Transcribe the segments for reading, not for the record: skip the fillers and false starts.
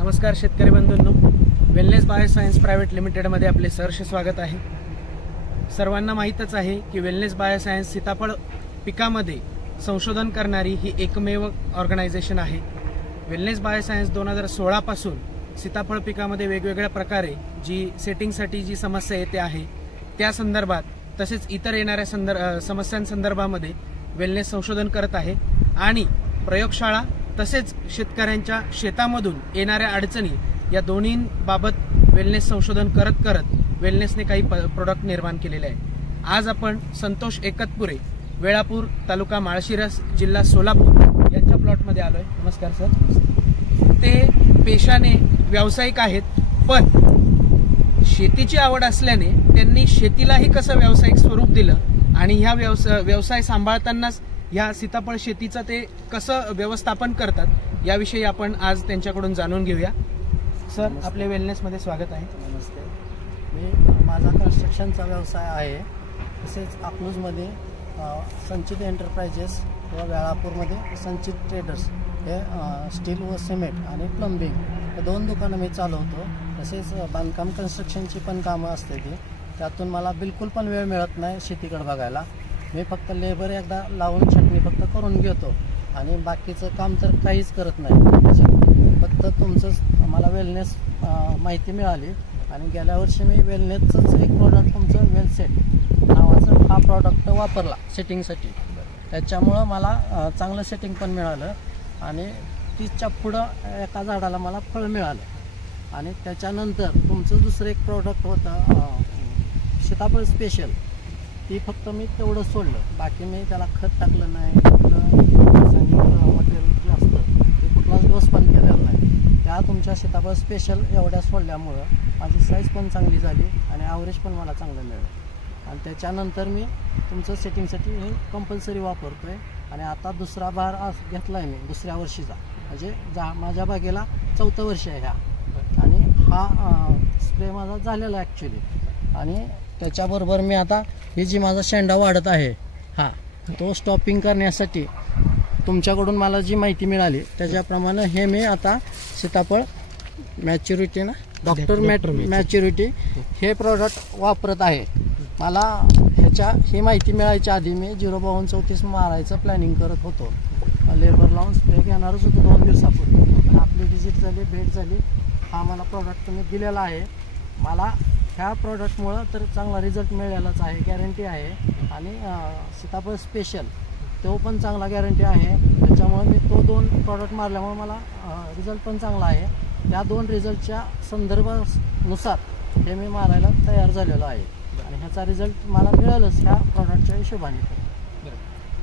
नमस्कार शेतकरी बंधूंनो, wellness bioscience private लिमिटेडमध्ये आपले सहर्ष स्वागत आहे। सर्वांना माहीतच आहे की वेलनेस बायोसायन्स सीताफळ पिकामध्ये संशोधन करणारी ही एकमेव ऑर्गनायझेशन आहे। वेलनेस बायोसायन्स 2016 पासून सीताफळ पिकामध्ये वेगवेगळ्या प्रकारे जी सेटिंगसाठी जी समस्या येते आहे त्या संदर्भात तसेच इतर येणाऱ्या समस्यांसंदर्भामध्ये वेलनेस संशोधन करत आहे आणि प्रयोगशाळा तसेच शेतकऱ्यांच्या शेतामधून येणाऱ्या अडचणी या दोन्हींबाबत वेलनेस संशोधन करत वेलनेसने काही प्रोडक्ट निर्माण केलेले आहे। आज आपण संतोष एकतपुरे, वेळापूर, तालुका माळशिरस, जिल्हा सोलापूर यांच्या प्लॉटमध्ये आलोय। नमस्कार सर। ते पेशाने व्यावसायिक आहेत, पण शेतीची आवड असल्याने त्यांनी शेतीलाही कसं व्यावसायिक स्वरूप दिलं आणि ह्या व्यवसाय सांभाळतानाच या सीताफळ शेतीचं ते कसं व्यवस्थापन करतात याविषयी आपण आज त्यांच्याकडून जाणून घेऊया। सर, आपले वेलनेसमध्ये स्वागत आहे। नमस्ते। माझा कन्स्ट्रक्शनचा व्यवसाय आहे। तसेच अकलूजमध्ये संचित एंटरप्राइजेस व वेळापूरमध्ये संचित ट्रेडर्स हे स्टील व सिमेंट आणि प्लंबिंग हे 2 दुकानं मी चालवतो। तसेच बांधकाम कन्स्ट्रक्शनची पण कामं असते ती, त्यातून मला बिलकुल पण वेळ मिळत नाही शेतीकडे बघायला। मी फक्त लेबर एकदा लावून छटणी फक्त करून घेतो आणि बाकीचं काम तर काहीच करत नाही। फक्त तुमचं मला वेलनेस माहिती मिळाली आणि गेल्या वर्षी मी वेलनेसचंच एक प्रॉडक्ट तुमचं वेलसेट नावाचं हा प्रॉडक्ट वापरला सेटिंगसाठी। त्याच्यामुळं मला चांगलं सेटिंग पण मिळालं आणि 30च्या पुढं एका झाडाला मला फळ मिळालं। आणि त्याच्यानंतर तुमचं दुसरं एक प्रॉडक्ट होतं सीताफळ स्पेशल, ती फक्त मी तेवढं सोडलं, बाकी मी त्याला खत टाकलं नाही, मटेरियल जे असतं ते कुठलाच डोस पण केलेला नाही। त्या तुमच्या सीताफळ स्पेशल एवढ्या सोडल्यामुळं माझी साईज पण चांगली झाली आणि ॲव्हरेज पण मला चांगलं मिळालं। आणि त्याच्यानंतर मी तुमचं सेटिंगसाठी हे कंपल्सरी वापरतो आहे आणि आता दुसरा भार घेतला आहे मी दुसऱ्या वर्षीचा, म्हणजे माझ्या बागेला 4थं वर्ष आहे ह्या। आणि हा स्प्रे माझा झालेला ॲक्च्युली। आणि त्याच्याबरोबर मी आता ही जी माझा शेंडा वाढत आहे तो स्टॉपिंग करण्यासाठी तुमच्याकडून मला जी माहिती मिळाली त्याच्याप्रमाणे हे मी आता सीताफळ मॅच्युरिटी डॉक्टर मॅच्युरिटी हे प्रॉडक्ट वापरत आहे। मला ही माहिती मिळायच्या आधी मी 05234 मारायचं प्लॅनिंग करत होतो, लेबर लावून स्प्रे घेणारच होतो 2 दिवसापूर्वी, पण आपली व्हिजिट झाली, भेट झाली, हा मला प्रॉडक्ट तुम्ही दिलेला आहे। मला ह्या प्रॉडक्टमुळं तर चांगला रिझल्ट मिळालाच आहे, गॅरंटी आहे। आणि सीताफळ स्पेशल तो पण चांगला गॅरंटी आहे। त्याच्यामुळे मी तो 2 प्रॉडक्ट मारल्यामुळे मला रिझल्ट पण चांगला आहे। त्या 2 रिझल्टच्या संदर्भानुसार हे मी मारायला तयार झालेलो आहे आणि ह्याचा रिझल्ट मला मिळालंच ह्या प्रॉडक्टच्या हिशोबाने।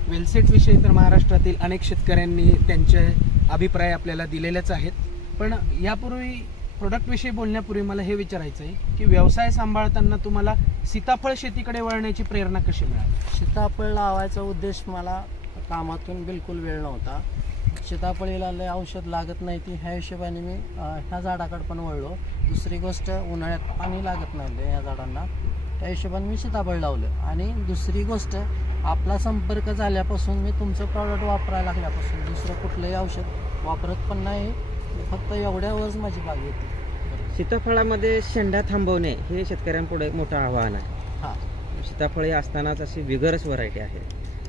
वेलसेट विषयी तर महाराष्ट्रातील अनेक शेतकऱ्यांनी त्यांचे अभिप्राय आपल्याला दिलेलेच आहेत, पण यापूर्वी प्रोडक्ट विषयी बोलण्यापूर्वी मला हे विचारायचं आहे की व्यवसाय सांभाळताना तुम्हाला सीताफळ शेतीकडे वळण्याची प्रेरणा कशी मिळाली? सीताफळ लावायचा उद्देश मला कामातून बिलकुल वेळ नव्हता। सीताफळीला लय औषध लागत नाही ती ह्या हिशोबाने मी ह्या झाडाकडे पण वळलो। दुसरी गोष्ट, उन्हाळ्यात पाणी लागत नाही ह्या झाडांना, त्या हिशोबाने मी सीताफळ लावलं। आणि दुसरी गोष्ट, आपला संपर्क झाल्यापासून मी तुमचं प्रॉडक्ट वापरायला लागल्यापासून दुसरं कुठलंही औषध वापरत पण नाही, फक्त एवढ्यावरच माझी बाग येते। सीताफळामध्ये शेंडा थांबवणे हे शेतकऱ्यांपुढे एक मोठं आव्हान आहे। सीताफळ हे असतानाच अशी विगरस व्हरायटी आहे,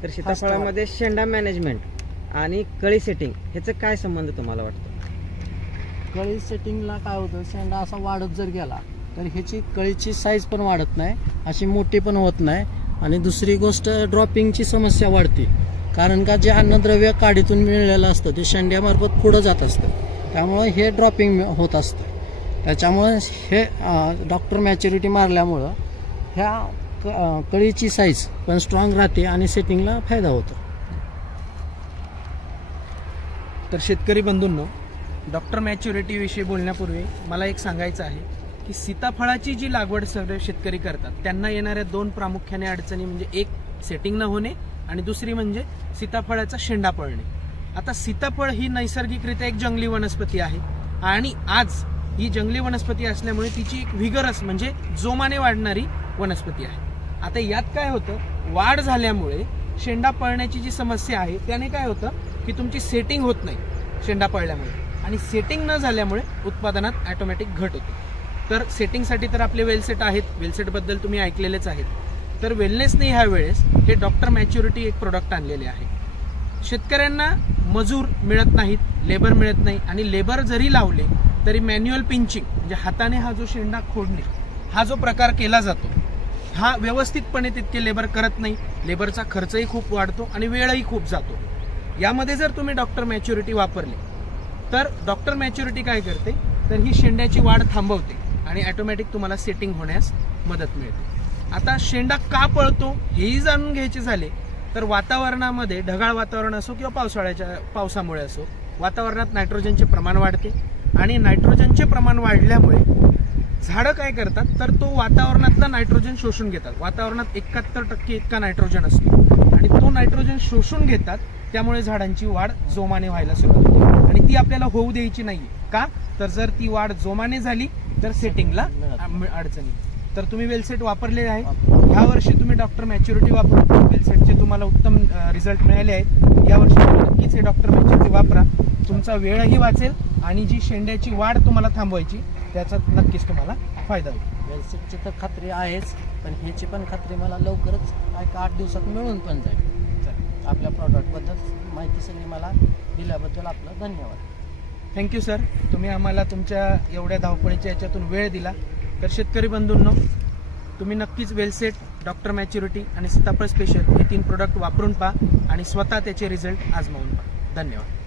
तर सीताफळामध्ये शेंडा मॅनेजमेंट आणि कळी सेटिंग ह्याचं काय संबंध तुम्हाला वाटतं? कळी सेटिंगला काय होतं, शेंडा असा वाढत जर गेला तर ह्याची कळीची साईज पण वाढत नाही, अशी मोठी पण होत नाही। आणि दुसरी गोष्ट, ड्रॉपिंगची समस्या वाढते, कारण का जे अन्नद्रव्य काडीतून मिळालेलं असतं ते शेंड्यामार्फत पुढं जात असतं, त्यामुळे हे ड्रॉपिंग होत असतं। त्याच्यामुळे हे डॉक्टर मॅच्युरिटी मारल्यामुळं ह्या कळीची साईज पण स्ट्रॉंग राहते आणि सेटिंगला फायदा होतो। तर शेतकरी बंधूंनो, डॉक्टर मॅच्युरिटी विषयी बोलण्यापूर्वी मला एक सांगायचं आहे की सीताफळाची जी लागवड सगळे शेतकरी करतात त्यांना येणाऱ्या 2 प्रामुख्याने अडचणी म्हणजे एक सेटिंग न होणे आणि दुसरी म्हणजे सीताफळाचा शेंडा पडणे। आता सीताफळ ही नैसर्गिकरित्या एक जंगली वनस्पती आहे आणि आज ही जंगली वनस्पती असल्यामुळे तिची एक व्हिगरस म्हणजे जोमाने वाढणारी वनस्पती आहे। आता यात काय होतं, वाढ झाल्यामुळे शेंडा पळण्याची जी समस्या आहे त्याने काय होतं की तुमची सेटिंग होत नाही शेंडा पळल्यामुळे आणि सेटिंग न झाल्यामुळे उत्पादनात ऑटोमॅटिक घट होते. तर सेटिंगसाठी तर आपले वेलसेट आहेत, वेलसेटबद्दल तुम्ही ऐकलेलेच आहेत. तर वेलनेसने ह्या वेळेस हे डॉक्टर मॅच्युरिटी एक प्रोडक्ट आणलेले आहे. शेतकऱ्यांना मजूर मिळत नाहीत, लेबर मिळत नाही, आणि लेबर जरी लावले तरी मॅन्युअल पिंचिंग म्हणजे हाताने हा जो शेंडा खोडणे हा जो प्रकार केला जातो हा व्यवस्थितपणे तितके लेबर करत नाही. लेबरचा खर्चही खूप वाढतो आणि वेळही खूप जातो. यामध्ये जर तुम्ही डॉक्टर मॅच्युरिटी वापरली तर डॉक्टर मॅच्युरिटी काय करते तर ही शेंड्याची वाढ थांबवते आणि ऑटोमॅटिक तुम्हाला सेटिंग होण्यास मदत मिळते. आता शेंडा का पळतो हेही जाणून घ्यायचे झाले तर वातावरणामध्ये ढगाळ वातावरण असो किंवा पावसामुळे असो वातावरणात नायट्रोजनचे प्रमाण वाढते आणि नायट्रोजनचे प्रमाण वाढल्यामुळे झाडं काय करतात तर तो वातावरणातला नायट्रोजन शोषून घेतात. वातावरणात 71% इतका नायट्रोजन असतो आणि तो नायट्रोजन शोषून घेतात. त्यामुळे झाडांची वाढ जोमाने व्हायला सुरुवात होते आणि ती आपल्याला होऊ द्यायची नाहीये. का तर जर ती वाढ जोमाने झाली तर सेटिंगला अडचणी. तर तुम्ही वेलसेट वापरले आहे, ह्या वर्षी तुम्ही डॉक्टर मॅच्युरिटी वापरा, वेलसेटचे तुम्हाला उत्तम रिझल्ट मिळाले आहेत. यावर्षी तुम्ही नक्कीच हे डॉक्टर मॅच्युरिटी वापरा, तुमचा वेळही वाचेल आणि जी शेंड्याची वाढ तुम्हाला थांबवायची त्याचा नक्कीच तुम्हाला फायदा होईल. वेलसेटची तर खात्री आहेच, पण ह्याची पण खात्री मला लवकरच 8 दिवसात मिळून पण जाईल. आपल्या प्रॉडक्टबद्दल माहिती सगळी मला दिल्याबद्दल आपलं धन्यवाद. थँक्यू सर, तुम्ही आम्हाला तुमच्या एवढ्या धावपळीच्या याच्यातून वेळ दिला. तर शेतकरी बंधूंनो, तुम्ही नक्कीच वेलसेट, डॉक्टर मॅच्युरिटी आणि सीताफळ स्पेशल हे 3 प्रोडक्ट वापरून पहा आणि स्वतः त्याचे रिझल्ट आजमावून पहा. धन्यवाद.